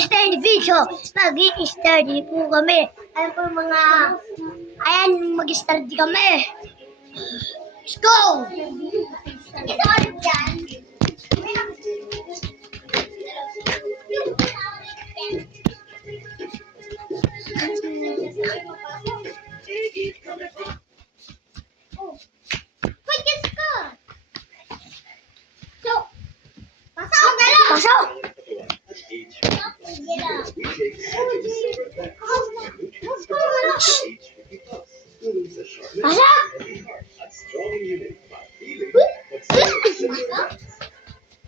study video. Mag-i-study po kami. Ayan po mga... Ayan, mag-study kami. Let's go! Ito ano yan? Pasok!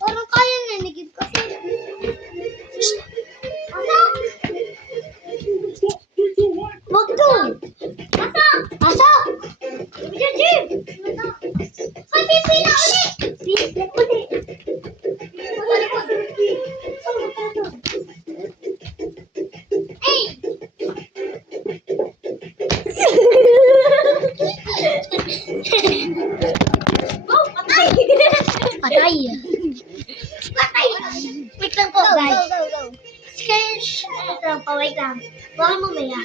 Parang kaya nanigib kasi. Wag doon! Pasok! Jim! Ay, pipi na ulit! Pipi na ulit! Patay. Patay. Wait lang po, guys. Screenshot lang po, wait lang. Baka mamaya.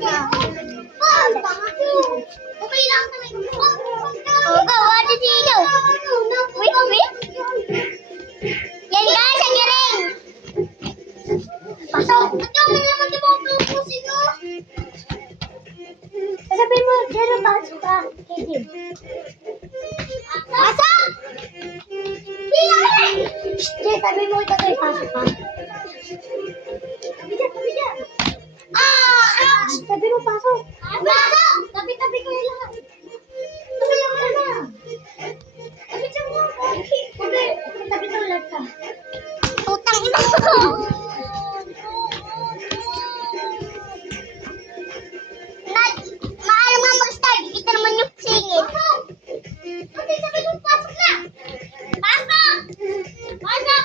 Yan. Okay lang naman. Go, what did you do? Wait. Yan guys, ang galing. Pasok. Ba't ka naman pupusin ko? Sasabihin mo, Jero, pasok ka. Kim. Pasok! Jero, sabihin mo ito kayo, pasok ka. Tabi dyan. Sabi mo, pasok. Pasok! Tabi kayo lahat. Tabi lang ka na. Tabi dyan mo. Tabi ka lahat ka. Utang ina mo. Maalam nga mag-start. Kita naman yung singit. Okay, sabi mo, pasok na. Pasok! Pasok!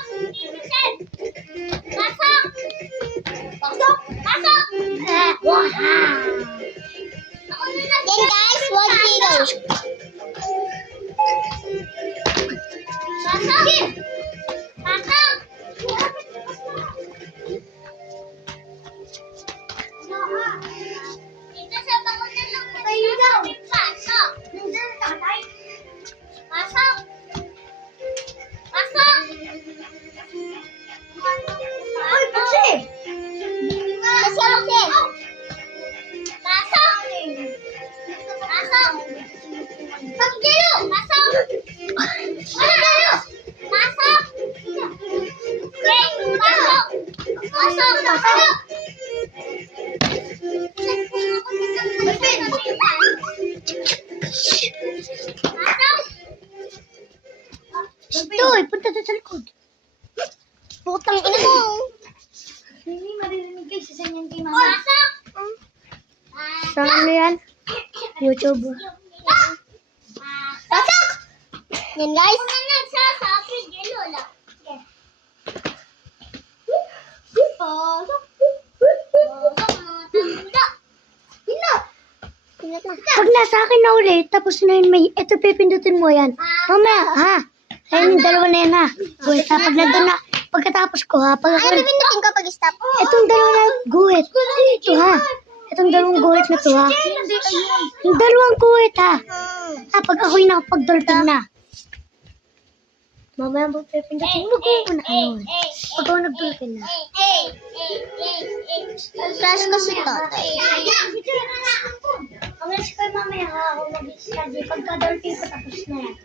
Pasok! Pasok! Wow! Then guys, one video. Pasok! Pasok! Dito sa bangunan lang natin. Pasok! Pasok! Pasok! Ay, kasi! Pasok! Pasok! Pasok! Pagkilo! Pasok! Pagkilo! Pasok! Okay, pasok! Pasok! Pasok! Stoy, punta doon sa likod. Putang ina mo. Hindi maririnig kayo sa sanyan kay mama. Pasok! Sa ano yan? YouTube. Pasok! Yan guys. Kung na nagsasapin, yan lola. Pasok! Pag nasa akin na ulit, tapos na yun, may, ito pipindutin mo yan. Mamaya, ha? Ayun yung dalawa na yan, ha? Wait, ha? Pag nandun na, pagkatapos ko, ha? Ay, pipindutin ko pag stop. Itong dalawa na guhit. Ito, ha? Itong dalawang guhit na to, ha? Yung dalawang guhit, ha? Ha, pag ako'y nakapag-dolphin na. Mamaya mo pipindutin mo kung ano. Pag ako nag-dolphin na. Flash ko si Totoy. Ang rest ko mamaya ha, ako mag-study. Pagka-dolphin ko tapos na yan.